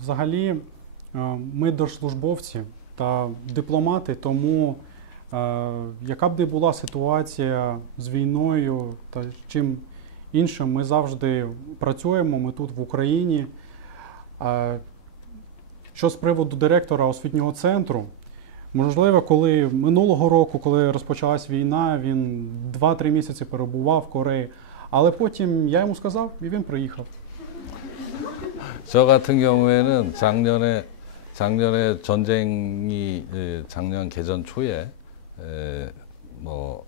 Взагалі, ми держслужбовці та дипломати, тому яка б не була ситуація з війною та чим іншим, ми завжди працюємо, ми тут в Україні. Що з приводу директора освітнього центру, можливо, коли минулого року, коли розпочалась війна, він 2-3 місяці перебував в Кореї, але потім я йому сказав, і він приїхав. 저 같은 경우에는 작년에 작년 개전 초에 뭐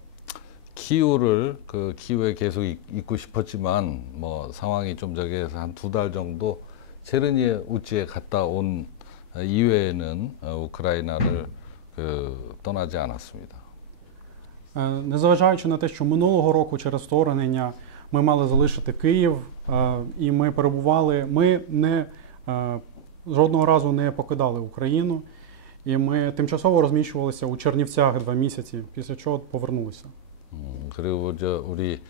키우에 계속 있고 싶었지만 뭐 상황이 좀 저기해서 한 2달 정도 체르니에 우찌에 갔다 온 이외에는 우크라이나를 떠나지 않았습니다. Незважаючи на те, що минулого року через вторгнення ми мали залишити Київ, і ми перебували, жодного разу не покидали Україну, і ми тимчасово розміщувалися у Чернівцях 2 місяці, після чого повернулися. 그리고 우리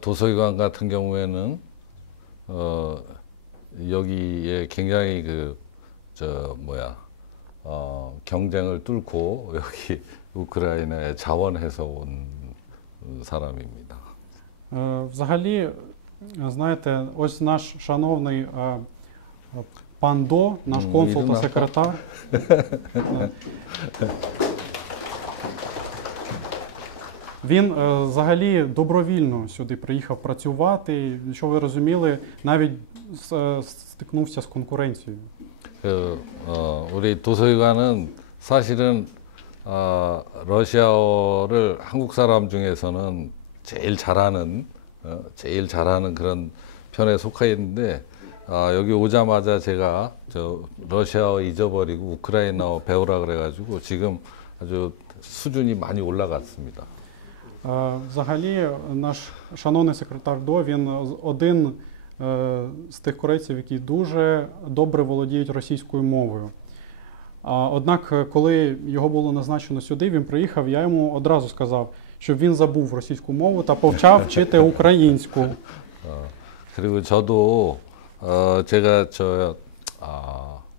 도서관 같은 경우에는 여기에 굉장히 경쟁을 뚫고 여기 우크라이나에 자원해서 온 사람입니다. Взагалі, знаєте, ось наш шановний пан До, наш консул та Ірина. секретар. Він взагалі добровільно сюди приїхав працювати. Що ви розуміли, навіть стикнувся з конкуренцією. 우리 도서관은 사실은 러시아어를 한국 사람 중에서는 제일 잘하는 그런 편에 속해 있는데 여기 오자마자 제가 러시아어 잊어버리고 우크라이나어 배우라 그래가지고 지금 아주 수준이 많이 올라갔습니다. Взагалі, наш шановний секретар До, він один з тих корейців, які дуже добре володіють російською мовою. Однак, коли його було назначено сюди, він приїхав, я йому одразу сказав, щоб він забув російську мову та почав вчити українську. 그리고 저도 제가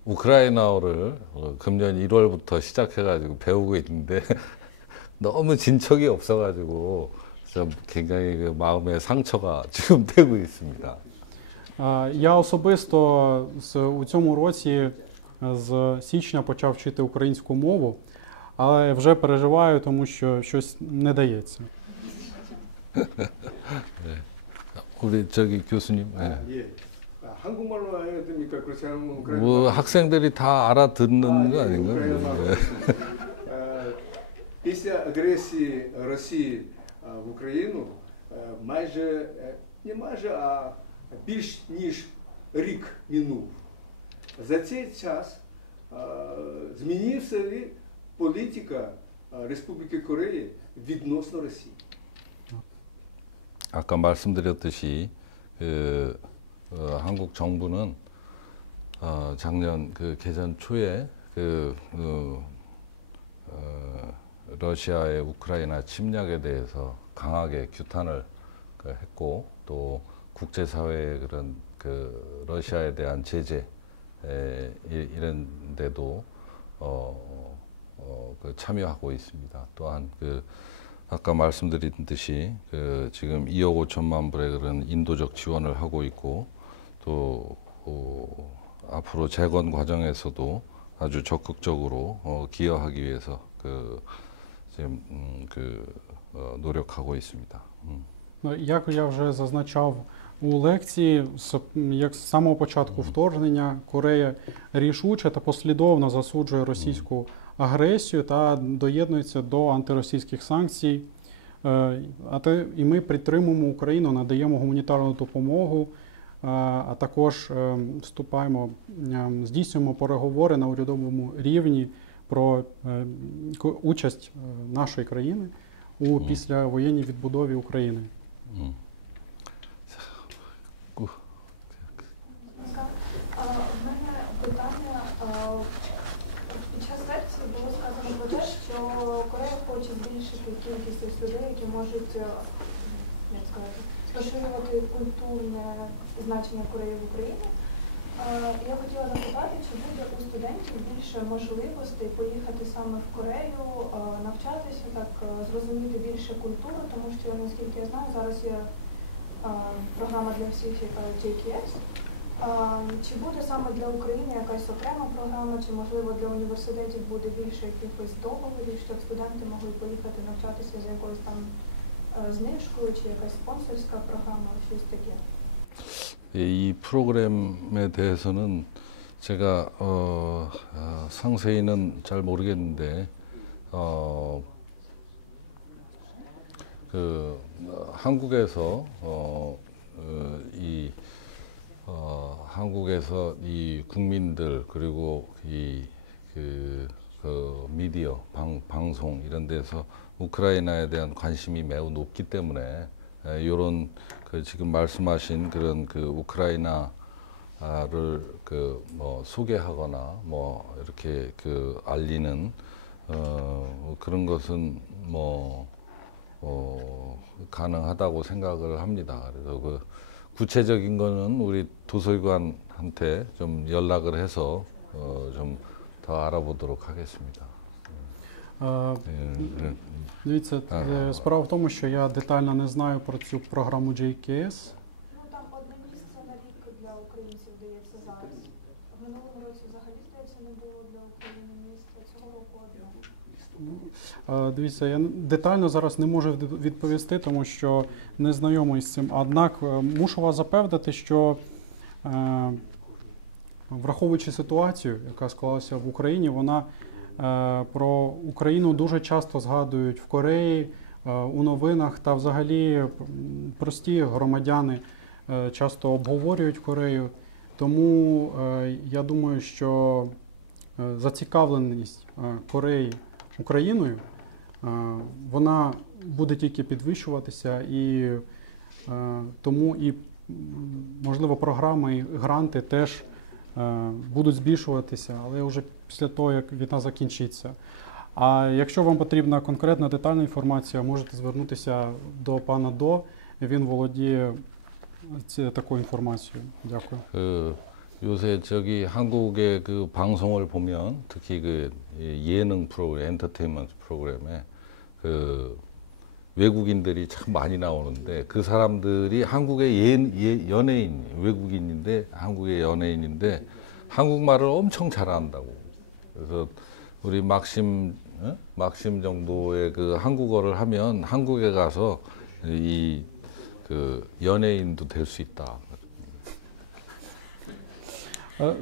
우크라이나어를 금년 1월부터 시작해가지고 배우고 있는데 너무 진척이 없어가지고 좀 굉장히 그 마음의 상처가 지금 되고 있습니다. Я особисто у цьому році з січня почав вчити українську мову, але вже переживаю, тому що щось не дається. 우리 저기 교수님, 예. 예. 한국말로 해야 됩니까? 그렇지 않으면 우크라이나 뭐 학생들이 다 알아듣는 거 아닌가요? 예. Після агресії Росії в Україну а більш ніж рік минув. За цей час змінився ли політика Республіки Корея відносно Росії? 아까 말씀드렸듯이 한국 정부는 작년 그 개전 초에 러시아의 우크라이나 침략에 대해서 강하게 규탄을 했고 또 국제사회의 그런 그 러시아에 대한 제재 이런 데도 참여하고 있습니다. 또한 아까 말씀드린 듯이 지금 2억 5천만 불의 그런 인도적 지원을 하고 있고 또 앞으로 재건 과정에서도 아주 적극적으로 기여하기 위해서 지금 노력하고 있습니다. Як я вже зазначав у лекції, як з самого початку вторгнення Корея рішуче та послідовно засуджує російську агресію та доєднується до антиросійських санкцій. І ми підтримуємо Україну, надаємо гуманітарну допомогу, а також здійснюємо переговори на урядовому рівні про участь нашої країни у післявоєнній відбудові України. У мене питання. Під час лекції було сказано про те, що Корея хоче збільшити кількість людей, які можуть, як сказати, поширювати культурне значення Кореї в Україні. Я хотіла запитати, чи буде у студентів більше можливостей поїхати саме в Корею, навчатися, так зрозуміти більше культуру, тому що, наскільки я знаю, зараз є програма для всіх, яка JKS. Чи буде саме для України якась окрема програма, чи можливо для університетів буде більше якихось договорів, щоб студенти могли поїхати навчатися за якоюсь там знижкою, чи якась спонсорська програма, щось таке? 이 프로그램에 대해서는 제가 상세히는 잘 모르겠는데 한국에서 한국에서 이 국민들 그리고 미디어 방송 이런 데서 우크라이나에 대한 관심이 매우 높기 때문에 이런 지금 말씀하신 그런 우크라이나를 뭐 소개하거나 뭐 이렇게 알리는 그런 것은 뭐 가능하다고 생각을 합니다. 그래서 구체적인 거는 우리 도서관한테 좀 연락을 해서 좀 더 알아보도록 하겠습니다. Дивіться, справа в тому, що я детально не знаю про цю програму JKS. Ну там одне місце на рік для українців дається зараз. В минулому році взагалі, здається, не було для України місця, цього року одне. Дивіться, я детально зараз не можу відповісти, тому що не знайомий з цим. Однак мушу вас запевнити, що враховуючи ситуацію, яка склалася в Україні, вона про Україну дуже часто згадують в Кореї, у новинах та взагалі прості громадяни часто обговорюють Корею. Тому я думаю, що зацікавленість Кореї Україною, вона буде тільки підвищуватися, і тому і, можливо, програми і гранти теж будуть збільшуватися, але вже після того, як війна закінчиться. А якщо вам потрібна конкретна детальна інформація, можете звернутися до пана До, він володіє такою інформацією. Дякую. 요새 저기 한국의 그 방송을 보면 특히 그 예능 프로그램, 엔터테인먼트 프로그램에 그 외국인들이 참 많이 나오는데 그 사람들이 한국의 연예인, 외국인인데 한국의 연예인인데 한국말을 엄청 잘한다고. 그래서 우리 막심 정도의 그 한국어를 하면 한국에 가서 이 그 연예인도 될 수 있다.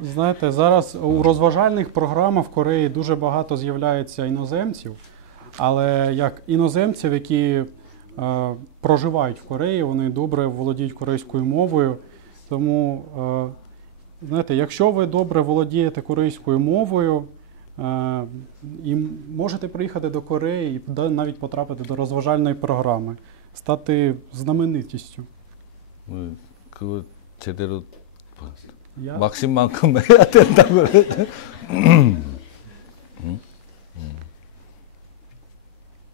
Знаєте, зараз у розважальних програмах в Кореї дуже багато з'являється іноземців, але як іноземців, які проживають в Кореї, вони добре володіють корейською мовою. Тому, знаєте, якщо ви добре володієте корейською мовою, і можете приїхати до Кореї і навіть потрапити до розважальної програми, стати знаменитістю. 그거 제대로 Я... 막심만큼 해야 된다고 그러죠.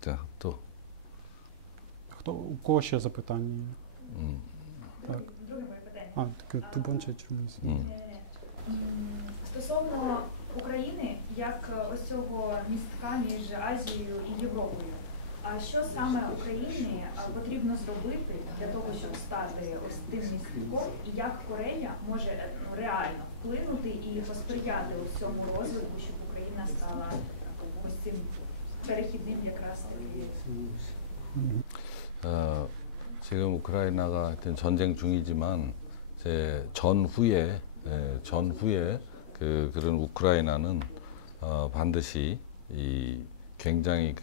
자, 또. У кого ще запитання є? Так. Друге моє питання. Таке тубонче чомусь. Стосовно України, як ось цього містка між Азією і Європою. А що саме Україні потрібно зробити для того, щоб стати ось тим містком, і як Корея може реально вплинути і посприяти ось цьому розвитку, щоб Україна стала ось цим перехідним якраз таки? 지금 우크라이나가 하여튼 전쟁 중이지만 이제 전후에 그런 우크라이나는 반드시 이 굉장히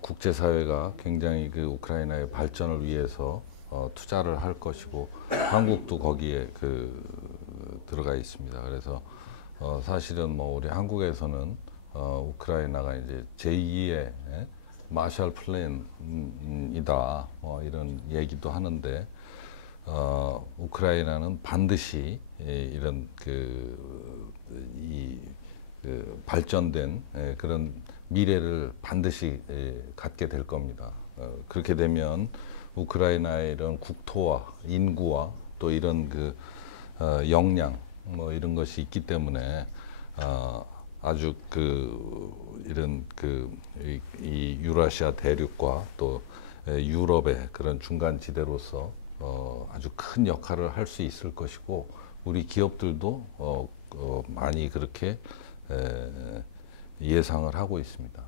국제사회가 굉장히 그 우크라이나의 발전을 위해서 투자를 할 것이고 한국도 거기에 들어가 있습니다. 그래서 사실은 뭐 우리 한국에서는 우크라이나가 이제 제2의 마셜 플랜이다 이런 얘기도 하는데 우크라이나는 반드시 이런 발전된 그런 미래를 반드시 갖게 될 겁니다. 그렇게 되면 우크라이나의 이런 국토와 인구와 또 이런 역량 뭐 이런 것이 있기 때문에 아주 이런 이 유라시아 대륙과 또 유럽의 그런 중간 지대로서 아주 큰 역할을 할 수 있을 것이고 우리 기업들도 많이 그렇게 예상을 하고 있습니다.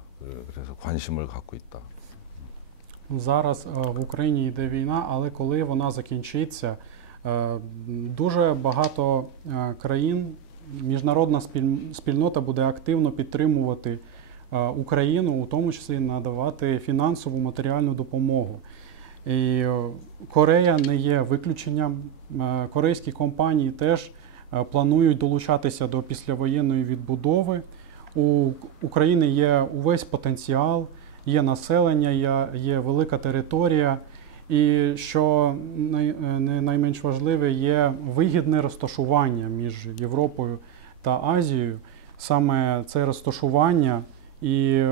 그래서 관심을 갖고 있다. Зараз в Україні йде війна, але коли вона закінчиться, дуже багато країн, міжнародна спільнота буде активно підтримувати Україну, у тому числі надавати фінансову, матеріальну допомогу. І Корея не є виключенням. Корейські компанії теж планують долучатися до післявоєнної відбудови. У України є увесь потенціал, є населення, є велика територія. І, що не найменш важливе, є вигідне розташування між Європою та Азією. Саме це розташування і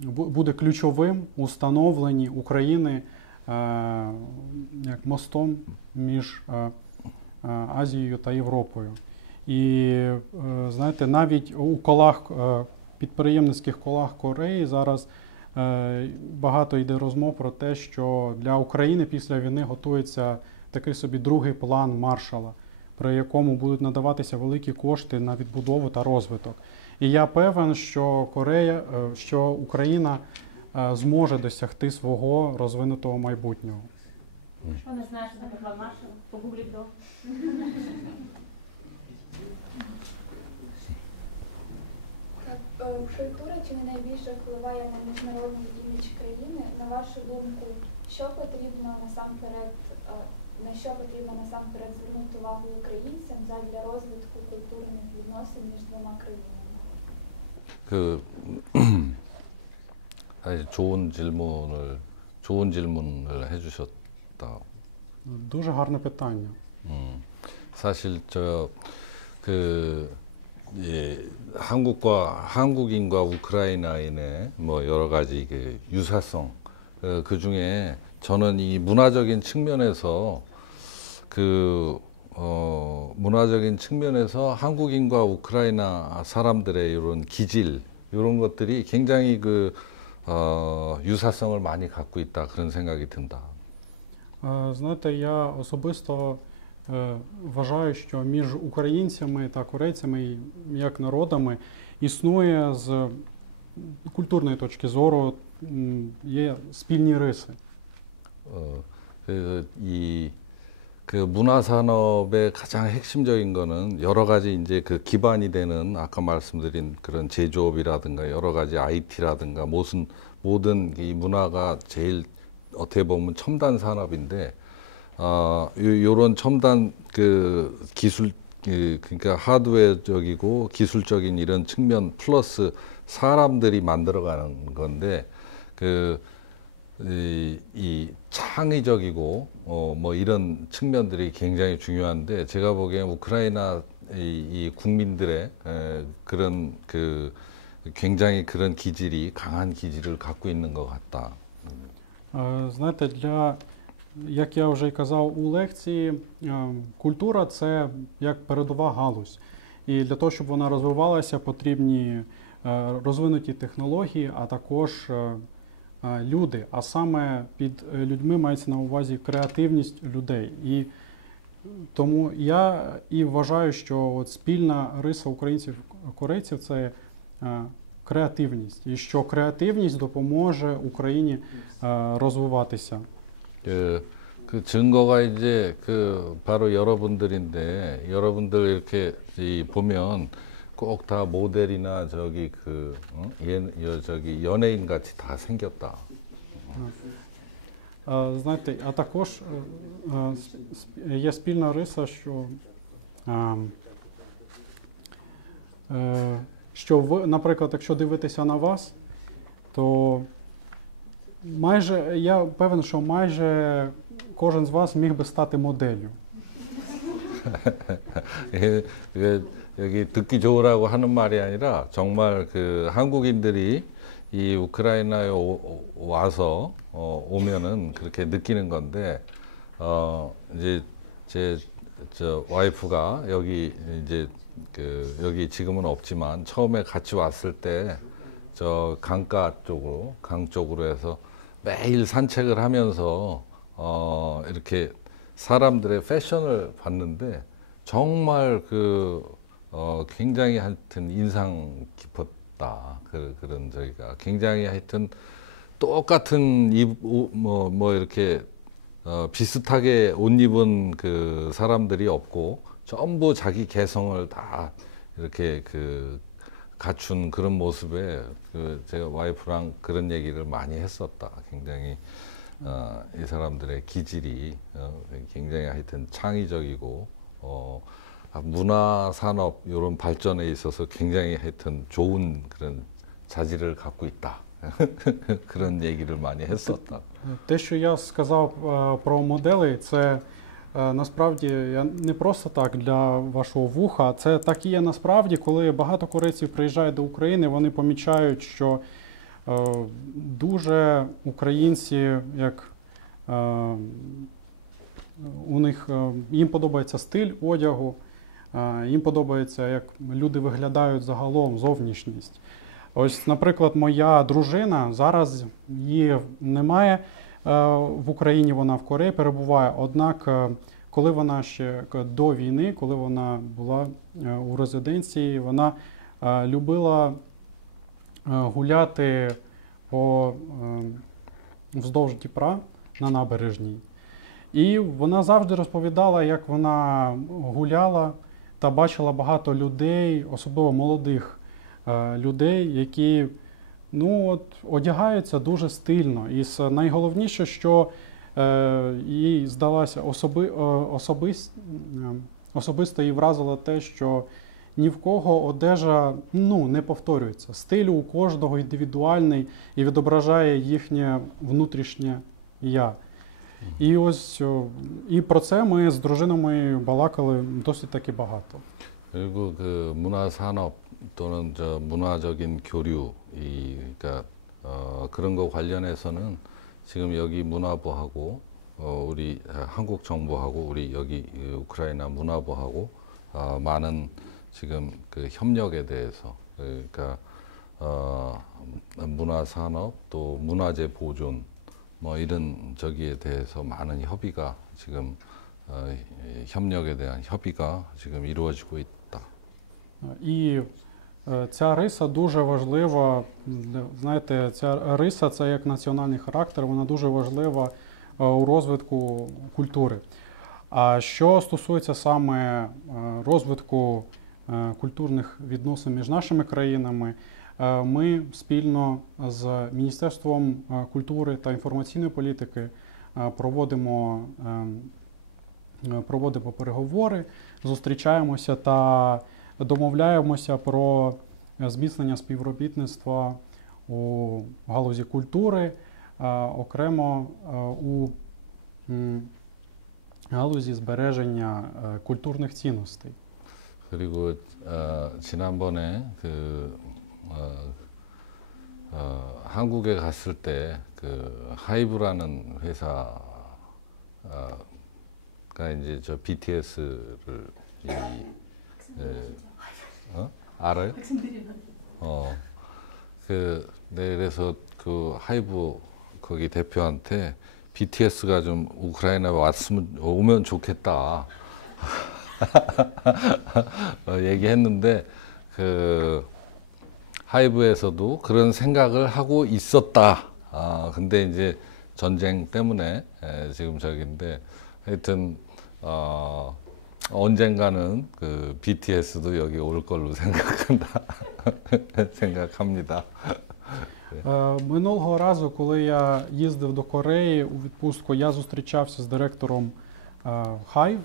буде ключовим у становленні України як мостом між Азією та Європою. І знаєте, навіть у колах, підприємницьких колах Кореї зараз багато йде розмов про те, що для України після війни готується такий собі другий план Маршалла, при якому будуть надаватися великі кошти на відбудову та розвиток. І я певен, що Україна зможе досягти свого розвинутого майбутнього. Що не знаєш, що таке план Маршалла? Погуглі до. Культура чи не найбільше впливає на міжнародний імідж країни? На вашу думку, що потрібно насамперед, на що потрібно насамперед звернути увагу українцям задля розвитку культурних відносин між двома країнами? 사실 좋은 질문을 해주셨다. Дуже гарне питання. 사실 한국인과 우크라이나인의 뭐 여러 가지 그 유사성, 그 중에 저는 이 문화적인 측면에서 문화적인 측면에서 한국인과 우크라이나 사람들의 이런 기질, 이런 것들이 굉장히 유사성을 많이 갖고 있다, 그런 생각이 든다. Знаєте, я особисто вважаю, що між українцями та корейцями, як народами, існує з культурної точки зору є спільні риси. 그 문화 산업의 가장 핵심적인 거는 여러 가지 이제 그 기반이 되는 아까 말씀드린 그런 제조업이라든가 여러 가지 IT라든가 모든 이 문화가 제일 어떻게 보면 첨단 산업인데 요런 첨단 그 기술 그러니까 하드웨어적이고 기술적인 이런 측면 플러스 사람들이 만들어가는 건데 이 창의적이고 뭐 이런 측면들이 굉장히 중요한데 제가 보기엔 우크라이나 이 국민들의 그런 굉장히 그런 기질이 강한 기질을 갖고 있는 것 같다. Знаєте, як я вже й казав у лекції, культура – це як передова галузь. І для того, щоб вона розвивалася, потрібні розвинуті технології, а також люди. А саме під людьми мається на увазі креативність людей. І тому я і вважаю, що от спільна риса українців-корейців – це креативність. І що креативність допоможе Україні розвиватися. 그 증거가 이제 바로 여러분들인데 여러분들 이렇게 보면 꼭 다 모델이나 연예인 같이 다 생겼다. Знаєте, а також є спільна риса, що ви, наприклад, якщо дивитися на вас, то я певен, що майже кожен з вас міг би стати моделлю. 여기 듣기 좋으라고 하는 말이 아니라 정말 한국인들이 이 우크라이나에 와서 오면은 그렇게 느끼는 건데 이제 저 와이프가 여기 이제 여기 지금은 없지만 처음에 같이 왔을 때 저 강 쪽으로 해서 매일 산책을 하면서 이렇게 사람들의 패션을 봤는데 정말 굉장히 하여튼 인상 깊었다. 그런 저희가 굉장히 하여튼 똑같은 뭐 이렇게 비슷하게 옷 입은 그 사람들이 없고 전부 자기 개성을 다 이렇게 갖춘 그런 모습에 제가 와이프랑 그런 얘기를 많이 했었다. 굉장히 이 사람들의 기질이 굉장히 하여튼 창의적이고 문화 산업 이런 발전에 있어서 굉장히 하여튼 좋은 그런 자질을 갖고 있다. 그런 얘기를 많이 했었다. Те, що я сказав про моделей, це насправді не просто так для вашого вуха, це так і є насправді, коли багато корейців приїжджають до України, вони помічають, що дуже українці, як їм подобається стиль одягу, Їм подобається, як люди виглядають загалом, зовнішність. Ось, наприклад, моя дружина, зараз її немає в Україні, вона в Кореї перебуває. Однак, коли вона ще до війни, коли вона була у резиденції, вона любила гуляти вздовж Дніпра на набережній. І вона завжди розповідала, як вона гуляла та бачила багато людей, особливо молодих людей, які одягаються дуже стильно. І найголовніше, що їй здалося особисто їй вразило те, що ні в кого одежа не повторюється. Стиль у кожного індивідуальний і відображає їхнє внутрішнє «я». І ось і про це ми з дружинами балакали досить таки багато. 그리고 그 문화 산업 또는 저 문화적인 교류, 그러니까 그런 거 관련해서는 지금 여기 문화부하고 우리 한국 정부하고 우리 여기 우크라이나 문화부하고 많은 지금 그 협력에 대해서, 그러니까 문화 산업 또 문화재 보존 뭐 이런 저기에 대해서 많은 협의가 지금 협력에 대한 협의가 지금 이루어지고 있다. І ця риса дуже важлива. Знаєте, ця риса – це як національний характер, вона дуже важлива у розвитку культури. А що стосується саме розвитку культурних відносин між нашими країнами, ми спільно з Міністерством культури та інформаційної політики проводимо переговори, зустрічаємося та домовляємося про зміцнення співробітництва у галузі культури, окремо у галузі збереження культурних цінностей. 그리고 지난번에 한국에 갔을 때 그 하이브라는 회사가 이제 저 BTS를 알아요? 그래서 그 하이브 거기 대표한테 BTS가 좀 우크라이나 오면 좋겠다. 얘기했는데 그 하이브에서도 그런 생각을 하고 있었다. 근데 이제 전쟁 때문에 지금 저기인데 하여튼 언젠가는 그 BTS도 여기 올 걸로 생각합니다. Минулого разу, коли я їздив до Кореї у відпустку, я зустрічався з директором Hype,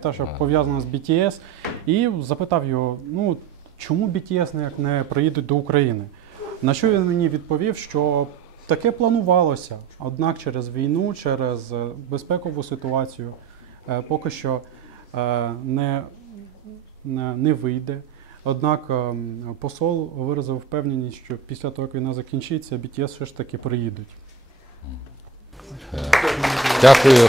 та що пов'язано з BTS, і запитав його, чому BTS не приїдуть до України. На що він мені відповів, що таке планувалося, однак через війну, через безпекову ситуацію поки що не вийде. Однак посол виразив впевненість, що після того, як війна закінчиться, BTS все ж таки приїдуть. Дякую.